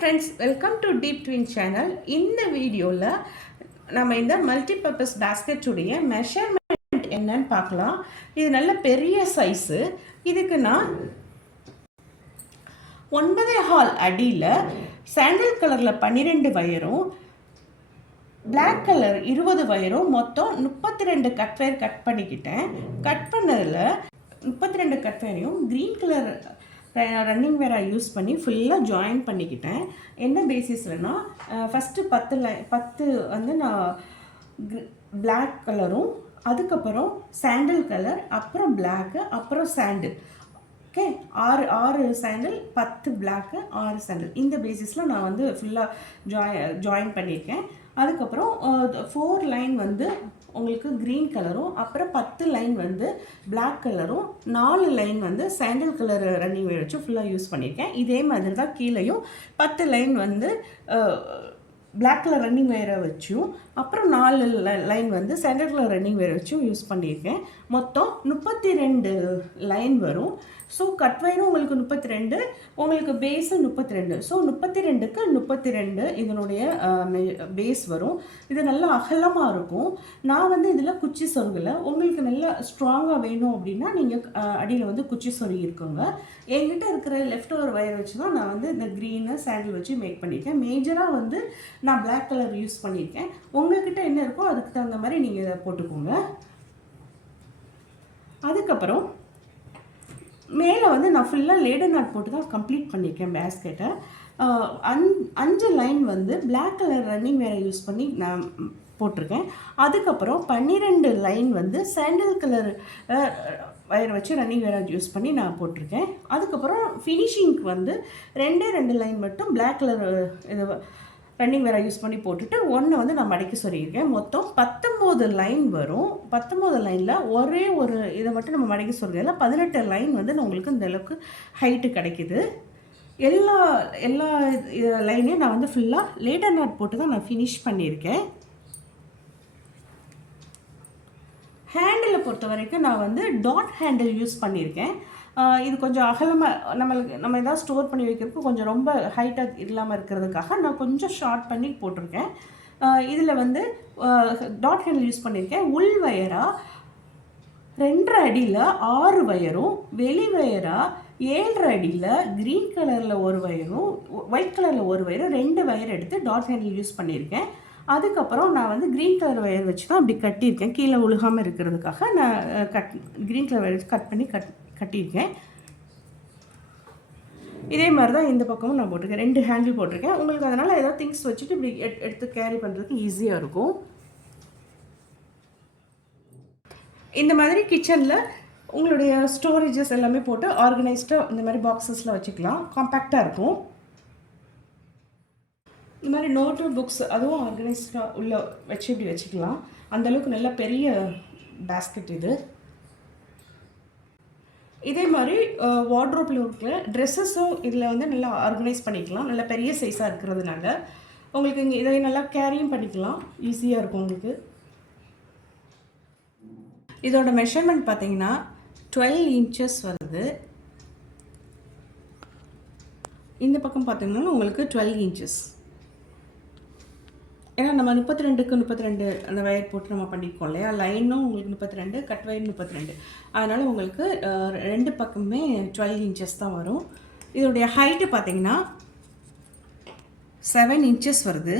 friends, welcome to Deep Twin channel. இந்த வீடியோல நம்ம இந்த மல்டி பர்பஸ் பாஸ்கெட் உடைய மெஷர்மென்ட் என்னன்னு பார்க்கலாம். இது நல்ல பெரிய சைஸ். இதுக்கு நான் 9.5 அடியில சாண்டல் கலர்ல 12 வயரும் பிளாக் கலர் 20 வயரும் மொத்தம் 32 கட் வயர் கட் பண்ணிக்கிட்டேன். கட் பண்ணதில் 32 கட் வயரையும் க்ரீன் கலர் ரன்னிங் வேரை யூஸ் பண்ணி ஃபுல்லாக ஜாயின் பண்ணிக்கிட்டேன். என்ன பேசிஸ்லனா ஃபஸ்ட்டு 10 வந்து நான் பிளாக் கலரும், அதுக்கப்புறம் சாண்டில் கலர், அப்புறம் பிளாக்கு, அப்புறம் சாண்டில். ஓகே, 6 சாண்டில், 10 பிளாக்கு, 6 சாண்டில். இந்த பேசிஸில் நான் வந்து ஃபுல்லாக ஜாயின் பண்ணியிருக்கேன். அதுக்கப்புறம் 4 லைன் வந்து உங்களுக்கு க்ரீன் கலரும், அப்புறம் 10 லைன் வந்து பிளாக் கலரும், 4 லைன் வந்து சாண்டில் கலர் ரன்னிங் வேர் வச்சு ஃபுல்லாக யூஸ் பண்ணியிருக்கேன். இதே மாதிரி தான் கீழேயும் 10 லைன் வந்து பிளாக் கலர் ரன்னிங் வேரை வச்சும், அப்புறம் 4 லைன் வந்து சாண்டல் கலர் ரன்னிங் வேரை வச்சும் யூஸ் பண்ணியிருக்கேன். மொத்தம் 32 லைன் வரும். ஸோ கட் வயரும் உங்களுக்கு 32, உங்களுக்கு பேஸும் 32. ஸோ 32க்கு 32 இதனுடைய பேஸ் வரும். இது நல்லா அகலமாக இருக்கும். நான் வந்து இதில் குச்சி சொருகலை. உங்களுக்கு நல்லா ஸ்ட்ராங்காக வேணும் அப்படின்னா நீங்கள் அடியில் வந்து குச்சி சொருகி இருக்கோங்க. என்கிட்ட இருக்கிற லெஃப்ட் ஓவர் வயர் வச்சு தான் நான் வந்து இந்த க்ரீனு சாண்டில் வச்சு மேக் பண்ணியிருக்கேன். மேஜராக வந்து நான் பிளாக் கலர் யூஸ் பண்ணியிருக்கேன். உங்கள்கிட்ட என்ன இருக்கோ அதுக்கு தகுந்த மாதிரி நீங்கள் இதை போட்டுக்கோங்க. அதுக்கப்புறம் மேலே வந்து நான் ஃபுல்லாக லேடர் நாட் போட்டு தான் கம்ப்ளீட் பண்ணியிருக்கேன் பேஸ்கெட்டை. 5 லைன் வந்து பிளாக் கலர் ரன்னிங் வேரை யூஸ் பண்ணி நான் போட்டிருக்கேன். அதுக்கப்புறம் 12 லைன் வந்து சாண்டில் கலர் வயர் வச்சு ரன்னிங் வேரை யூஸ் பண்ணி நான் போட்டிருக்கேன். அதுக்கப்புறம் ஃபினிஷிங்க்கு வந்து 2 லைன் மட்டும் பிளாக் கலர் இது ரன்னிங் வேரை யூஸ் பண்ணி போட்டுட்டு 1 வந்து நான் மடக்கி சொருகியிருக்கேன். மொத்தம் 19 லைன் வரும். 19 லைனில் ஒரே ஒரு இதை மட்டும் நம்ம மடக்கி சொருகிறதுல 18 லைன் வந்து உங்களுக்கு இந்த அளவுக்கு ஹைட்டு கிடைக்கிது. எல்லா லைனையும் நான் வந்து ஃபுல்லாக லேடர் நாட் போட்டு தான் நான் ஃபினிஷ் பண்ணியிருக்கேன். ஹேண்டிலை பொறுத்த வரைக்கும் நான் வந்து டாட் ஹேண்டில் யூஸ் பண்ணியிருக்கேன். இது கொஞ்சம் அகலமாக நம்ம எதாவது ஸ்டோர் பண்ணி வைக்கிறதுக்கு கொஞ்சம் ரொம்ப ஹைட்டாக இல்லாமல் இருக்கிறதுக்காக நான் கொஞ்சம் ஷார்ட் பண்ணி போட்டிருக்கேன். இதில் வந்து டாட் ஹேண்டில் யூஸ் பண்ணியிருக்கேன். உள் வயராக 2.5 அடியில் 6 வயரும், வெளி வயராக 7.5 அடியில் க்ரீன் கலரில் ஒரு வயரும், ஒயிட் கலரில் ஒரு வயரும், 2 வயர் எடுத்து டாட் ஹேண்டில் யூஸ் பண்ணியிருக்கேன். அதுக்கப்புறம் நான் வந்து க்ரீன் கலர் வயர் வச்சு தான் அப்படி கட்டியிருக்கேன். கீழே உழுகாமல் இருக்கிறதுக்காக நான் க்ரீன் கலர் வயர் வச்சு கட் பண்ணி கட்டியிருக்கேன். இதே மாதிரி தான் இந்த பக்கமும் நான் போட்டிருக்கேன். 2 ஹேண்டில் போட்டிருக்கேன். உங்களுக்கு அதனால் ஏதாவது திங்ஸ் வச்சுட்டு இப்படி எடுத்து கேரி பண்ணுறதுக்கு ஈஸியாக இருக்கும். இந்த மாதிரி கிச்சனில் உங்களுடைய ஸ்டோரேஜஸ் எல்லாமே போட்டு ஆர்கனைஸ்டாக இந்த மாதிரி பாக்ஸஸில் வச்சுக்கலாம். காம்பேக்டாக இருக்கும். இந்த மாதிரி நோட்டு புக்ஸ் அதுவும் ஆர்கனைஸ்டாக உள்ள வச்சு இப்படி வச்சுக்கலாம். அந்தளவுக்கு நல்ல பெரிய பேஸ்கெட் இது. இதே மாதிரி வார்ட்ரோப்பில் இருக்கிற ட்ரெஸ்ஸஸும் இதில் வந்து நல்லா ஆர்கனைஸ் பண்ணிக்கலாம். நல்ல பெரிய சைஸாக இருக்கிறதுனால உங்களுக்கு இங்கே இதை நல்லா கேரியும் பண்ணிக்கலாம். ஈஸியாக இருக்கும் உங்களுக்கு. இதோட மெஷர்மெண்ட் பார்த்தீங்கன்னா 12 இன்ச்சஸ் வருது. இந்த பக்கம் பார்த்தீங்கன்னா உங்களுக்கு 12 இன்ச்சஸ். ஏன்னா நம்ம 32க்கு 32 அந்த வயர் போட்டு நம்ம பண்ணியிருக்கோம் இல்லையா. லைனும் உங்களுக்கு 32, கட் வயர் 32. அதனால் உங்களுக்கு 2 பக்கமே 12 இன்ச்சஸ் தான் வரும். இதோடைய ஹைட்டு பார்த்தீங்கன்னா 7 இன்ச்சஸ் வருது.